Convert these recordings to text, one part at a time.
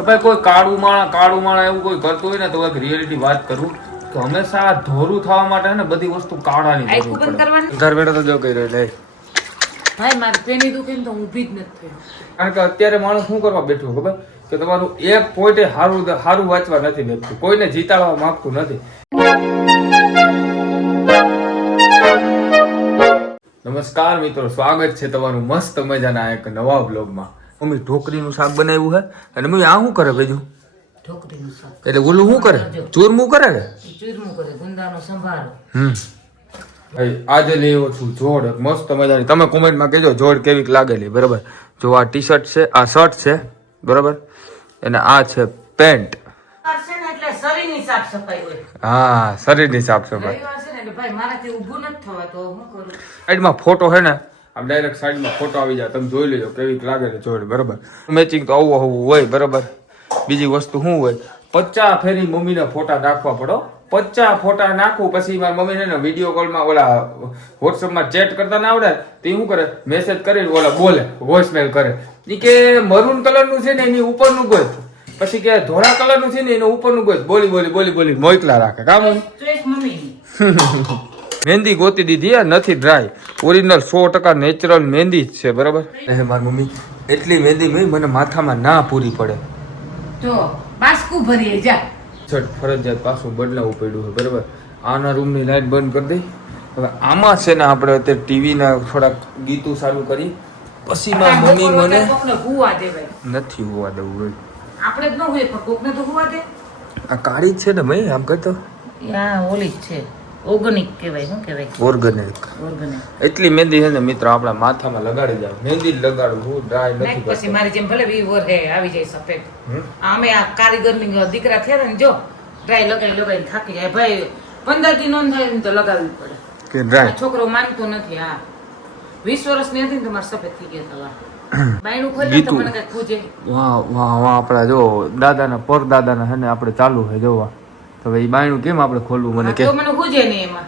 કે ભાઈ કોઈ કાળું માણા કાળું માણા એવું કોઈ કરતું હોય ને તો એક રિયાલિટી વાત કરું કે હંમેશા ધોરું થવા માટે ને બધી વસ્તુ કાળાની જરૂર પડે. ઘર બેઠો તો જો કઈ રહ્યો લે. ભાઈ મારે પેની દુખે તો ઊભી જ નથી કારણ કે અત્યારે માણસ શું કરવા બેઠું ખબર? કે તમારું એક પોઈન્ટે હારું હારું વાંચવા નથી બેઠું. કોઈને જીતાડવા માંગતું નથી. નમસ્કાર મિત્રો સ્વાગત છે તમારું મસ્ત મજાના એક નવા બ્લોગમાં મમ્મી ઢોકરીનું શાક બનાવ્યું છે અને મમ્મી આ શું કરે બીજું ઢોકરીનું શાક. એટલે ઓલું શું કરે? ચૂરમું કરે કે? ચૂરમું કરે ગુંદાનો સંભારો. હમ. ભાઈ આજે લેવો છું જોડ મસ્ત મજાની. તમે કોમેન્ટમાં કહેજો જોડ કેવીક લાગેલી બરાબર? જો આ ટી શર્ટ છે આ શર્ટ છે બરાબર? અને આ છે પેન્ટ. ને હા શરીરની સાફ સફાઈ. ને સાઈડમાં ફોટો છે ને આમ ડાયરેક્ટ સાઈડમાં ફોટો આવી જાય તમે જોઈ લેજો કેવી લાગે જોડ બરાબર? મેચિંગ તો આવું આવું હોય બરાબર? બીજી વસ્તુ શું હોય? પચાસ ફેરી મમ્મીને ફોટા નાખવા પડો પચાસ ફોટા નાખું પછી મારી મમ્મીને ને વીડિયો કોલમાં ઓલા વોટ્સઅપમાં ચેટ કરતા ના આવડે તો શું કરે? મેસેજ કરીને ઓલા બોલે વોઇસમેલ કરે. એ કે મરૂન કલરનું છે ને એની ઉપરનું ગોત પછી કે ધોળા કલરનું છે ને એનું ઉપરનું ગોત બોલી બોલી બોલી બોલી મોકલા રાખે કામ મમ્મીની મહેંદી ગોતી દીધી આ નથી ડ્રાય ઓરિજિનલ સો ટકા નેચરલ મહેંદી જ છે બરાબર? મારી મમ્મી એટલી મહેંદી ભાઈ મને માથામાં ના પૂરી પડે. જો બાસ્કુ ભરીએ જા. છટ ફરજિયાત પાછું બદલાવું પડ્યું છે બરાબર? આના રૂમની લાઈટ બંધ કરી દઈ. હવે આમાં છે ને આપણે અત્યારે ટીવીના થોડાક ગીતું ચાલુ કરી. પછી મારી મમ્મી મને હુવા દે ભાઈ. નથી હોવા દઉં આપણે જ ન હોય પણ કોકને તો હુવા દે. આ કાળી જ છે ને ભાઈ આમ કહેતો યા ઓલી જ છે. ઓર્ગેનિક કહેવાય શું કહેવાય? ઓર્ગેનિક ઓર્ગેનિક એટલી મહેંદી છે ને મિત્રો આપણા માથામાં લગાડી જાવ મહેંદી લગાડું હું ડ્રાય નથી પછી મારી જેમ ભલે વી વર હે આવી જાય સફેદ. આમે અમે આ કારીગરની દીકરા થયા ને જો ડ્રાય લગાડી લગાડી થાકી જાય. ભાઈ પંદર દી નોંધ થાય ને તો લગાવવી પડે. કે ડ્રાય છોકરો માનતો નથી હા. વીસ વર્ષની હતી ને તો મારે સફેદ થઈ ગયા હતા બાયણું ખોલ્યું તો મને કઈ ખૂજે. વાહ વાહ વાહ આપણા જો દાદાના પરદાદાના હે ને આપણે ચાલુ હે જોવા. તો હવે એ બાયણું કેમ આપણે ખોલવું? મને કે મને ખૂજે નહીં એમાં.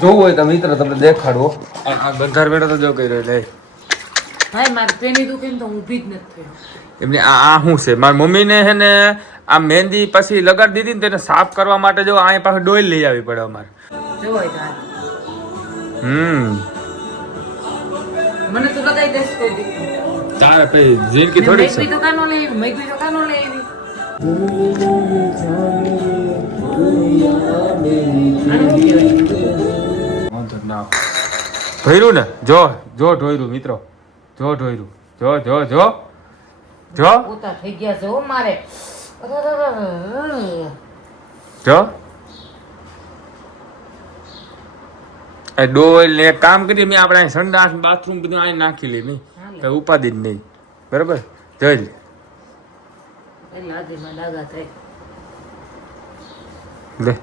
જોવું હોય તો મિત્ર તમને દેખાડવો આ ગંધાર બેઠો તો જો કઈ રહ્યો લે. ભાઈ મારી પેની દુખે તો હું ઊભી જ નથી થઈ. એમને આ આ શું છે? મારી મમ્મીને છે ને આ મહેંદી પછી લગાડી દીધી ને તેને સાફ કરવા માટે જો અહીંયા પાસે ડોલ લઈ આવી પડે અમારે. હમ. મને તો લગાવી દેસ કોઈ તારે પછી જિંદગી થોડી છે મેં તો કાનો લઈ મેં મેઘવી તો કાનો લઈ આવી. ને? જો જો ઢોયરું મિત્રો. જો ઢોયરું જો જો જો. જો. પોતા થઈ ગયા છે મારે. જો. એ ડોલ ને કામ કરી મેં આપણે સંડાસ બાથરૂમ બધું અહીં નાખી લે નહીં. તો ઉપાધિ જ નહીં. બરાબર? જોઈ લે. લે.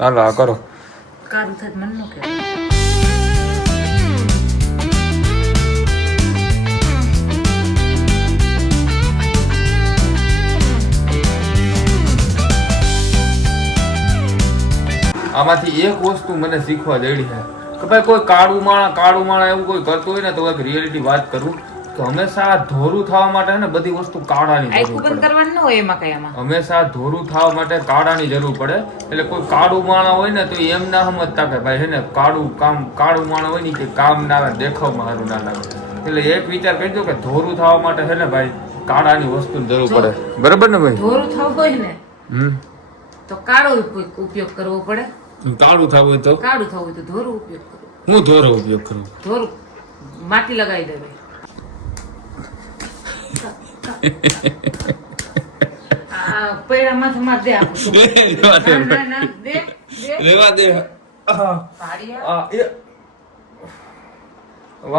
હાલો આ કરો. કારું થાય મનનું કહેવાય. આમાંથી એક વસ્તુ મને શીખવા જડી છે કે ભાઈ કોઈ કાળું માણા કાળું માણા એવું કોઈ કરતું હોય ને તો એક રિયાલિટી વાત કરું તો હંમેશા ધોરું થવા માટે ને બધી વસ્તુ કાળાની જરૂર પડે. હંમેશા ધોરું થવા માટે કાળાની જરૂર પડે. એટલે કોઈ કાળું માણા હોય ને તો એમ ના સમજતા કે ભાઈ હે ને કાળું કામ કાળું માણા હોય ને કે કામ ના આવે દેખાવમાં સારું ના લાગે. એટલે એક વિચાર કરજો કે ધોરું થવા માટે છે ને ભાઈ કાળાની વસ્તુની જરૂર પડે. બરાબર ને ભાઈ? ધોરું થવું હોય ને હમ. તો કાળો ઉપયોગ કરવો પડે. કાળું થવું હોય તો? કાળું થવું હોય તો ધોરો ઉપયોગ કરો. હું ધોરો ઉપયોગ કરું? ધોરું. માટી લગાવી દેવાય આ માર દે આપું દે. ના, ના, ના, દે, દે. રેવા દે. આહ, પાડિયા. આ,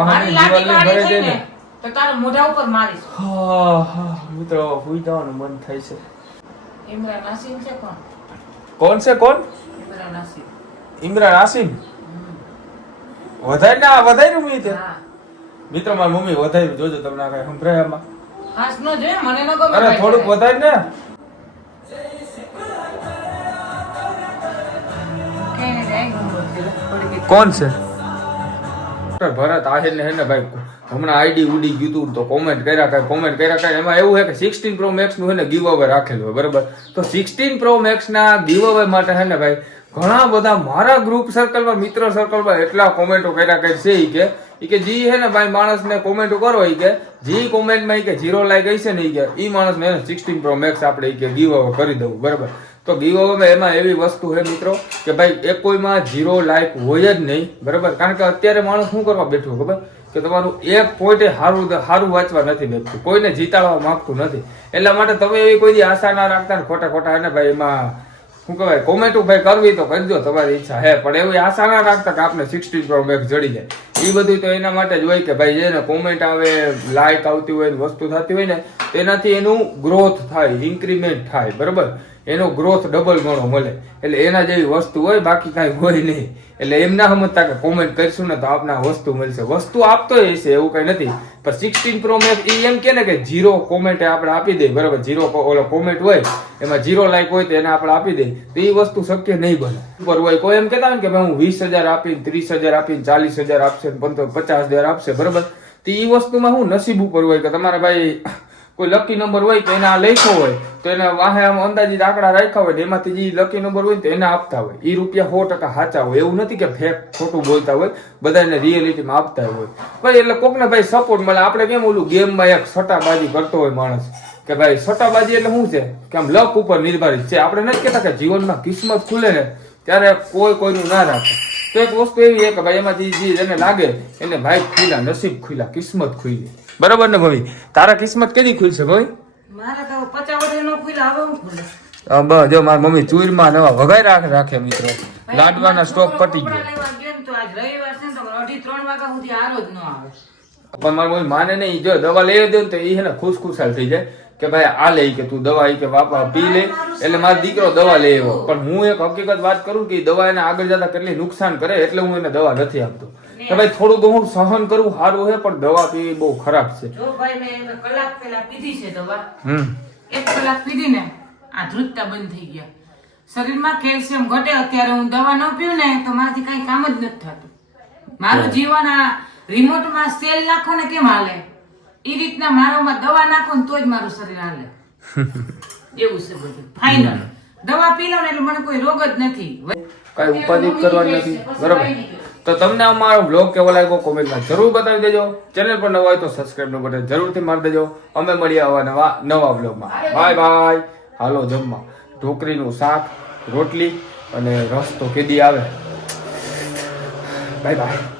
મારી દિવાલને લાઠી કાળી દે ને. ને, તો તારા મોઢા ઉપર મારીશ. હા, હા, મિત્રો જવાનું મન થાય છે. ઇમરાન છે કોણ? કોણ છે કોણ? ઇમરાન આસિમ વધારે ના વધારે મેં તે મિત્રો મારી મમ્મી વધારે જોજો તમને આ કઈ સંભળાય આમાં ફાસ્ટ નો જોઈએ મને ન ગમે અરે થોડુંક વધારે ને. કોણ છે? ભરત આહિર ને હેને ભાઈ હમણાં આઈડી ઉડી ગયું હતું તો કોમેન્ટ કર્યા કાંઈ કોમેન્ટ કર્યા કાંઈ એમાં એવું છે કે સિક્સટીન પ્રો મેક્સનું હે ને ગીવ રાખેલું હોય બરાબર? તો સિક્સટીન પ્રો મેક્સ ના ગીવ અવે માટે હે ને ભાઈ ઘણા બધા મારા ગ્રુપ સર્કલમાં મિત્ર સર્કલમાં એટલા કોમેન્ટો કર્યા કરે છે કે એ કે જી હે ને ભાઈ, માણસને કોમેન્ટો કરો એ કે, જી કોમેન્ટમાં એ કે જીરો લાઈક હશે ને એ કે માણસ માણસને સિક્સટીન પ્રો મેક્સ આપણે એ કે ગીવ કરી દઉં, બરાબર. તો ગીવ અવેમાં એમાં એવી વસ્તુ છે મિત્રો કે ભાઈ એ કોઈમાં જીરો લાઈક હોય જ નહીં, બરાબર. કારણ કે અત્યારે માણસ શું કરવા બેઠું ખબર? કે તમારું એક પોઈન્ટે સારું સારું વાંચવા નથી બેઠતું કોઈને જીતાડવા માંગતું નથી. એટલા માટે તમે એવી કોઈ દી આશા ના રાખતા ને ખોટા ખોટા હે ને ભાઈ, એમાં શું કહેવાય કોમેન્ટો ભાઈ કરવી તો કરજો, તમારી ઈચ્છા હે પણ એવી આશા ના રાખતા કે આપણે સિક્સટી પ્રો મેક્સ જડી જાય. એ બધું તો એના માટે જ હોય કે ભાઈ જેને કોમેન્ટ આવે લાઈક આવતી હોય વસ્તુ થતી હોય ને, તેનાથી એનું ગ્રોથ થાય ઇન્ક્રીમેન્ટ થાય, બરાબર? એનો ગ્રોથ ડબલ ગણો મળે. એટલે એના જેવી વસ્તુ હોય, બાકી કાંઈ હોય નહીં. એટલે એમ ના સમજતા કે કોમેન્ટ કરશું ને તો આપને વસ્તુ મળશે. વસ્તુ આપતો હશે, એવું કઈ નથી. પણ સિક્સટીન પ્રો મેક્સ એ એમ કે ને કે જીરો કોમેન્ટ આપણે આપી દઈએ બરાબર? જીરો ઓલો કોમેન્ટ હોય, એમાં જીરો લાઈક હોય તો એને આપણે આપી દઈએ તો એ વસ્તુ શક્ય નહીં બને. ઉપર હોય કોઈ એમ કહેતા હોય કે ભાઈ હું વીસ હજાર આપીને, ત્રીસ હજાર આપીને, ચાલીસ હજાર આપશે પંદર પચાસ હજાર આપશે, બરાબર? તો એ વસ્તુમાં હું નસીબ ઉપર હોય કે તમારા ભાઈ કોઈ લકી નંબર હોય તો એને આ લખ્યો હોય, તો એને વાહે આમ અંદાજિત આંકડા રાખ્યા હોય એમાંથી જે લકી નંબર હોય તો એને આપતા હોય. એ રૂપિયા સો ટકા સાચા હોય. એવું નથી કે ફેક ખોટું બોલતા હોય. બધાને રિયલિટીમાં આપતા હોય. પણ એટલે કોકને ભાઈ સપોર્ટ મળે. આપણે કેમ ઓલું ગેમમાં એક સટ્ટાબાજી કરતો હોય માણસ? કે ભાઈ સટ્ટાબાજી એટલે શું છે? કે આમ લક ઉપર નિર્ધારિત છે. આપણે નથી કહેતા કે જીવનમાં કિસ્મત ખુલે ને ત્યારે કોઈ કોઈનું ના રાખે. તો એક વસ્તુ એવી છે કે ભાઈ, એમાંથી જે એને લાગે, એને ભાઈ ખુલ્યા નસીબ ખુલ્યા કિસ્મત ખુલી. બરાબર ને ભાઈ? તારા કિસ્મત કેદી ખુલશે આ બસ જો મારી મમ્મી ચૂરમાં નવા વગાઈ રાખે રાખે મિત્રો. લાડવાના સ્ટોક પતી ગયો. પણ મારી મમ્મી માને નહીં જો દવા લઈ દે ને તો એ હે ખુશ ખુશાલ થઈ જાય. કે ભાઈ આ લઈ કે તું દવા કે બાપા પી લે. એટલે મારો દીકરો દવા લઈ આવ્યો પણ હું એક હકીકત વાત કરું કે દવા એને આગળ જતા કેટલી નુકસાન કરે એટલે હું એને દવા નથી આપતો. કે ભાઈ થોડું ઘણું સહન કરવું સારું છે પણ દવા પીવી બહુ ખરાબ છે. જો ભાઈ મેં એક કલાક પહેલા પીધી છે દવા. હમ. એક કલાક પીધી ને આ ધ્રુજતા બંધ થઈ ગયા. શરીરમાં કેલ્શિયમ ઘટે અત્યારે હું દવા ન પીઉં ને તો મારાથી કઈ કામ જ નથી થતું. મારું જીવન આ રિમોટમાં સેલ નાખો ને કેમ હાલે? એ રીતના મારામાં દવા નાખો ને તો જ મારું શરીર હાલે. એવું છે બધું. ફાઇનલ દવા પી લઉં ને એટલે મને કોઈ રોગ જ નથી. કઈ ઉપાધિ કરવાની નથી. બરાબર. તો તમને અમારો બ્લોગ કેવો લાગ્યો કોમેન્ટમાં જરૂર બતાવી દેજો. ચેનલ પર નવા હોય તો સબસ્ક્રાઈબનું બટન જરૂરથી મારી દેજો. અમે મળીએ આવા નવા નવા બ્લોગમાં બાય બાય હાલો જમવા. ઢોકરીનું શાક, રોટલી અને રસ તો કેદી આવે. Bye bye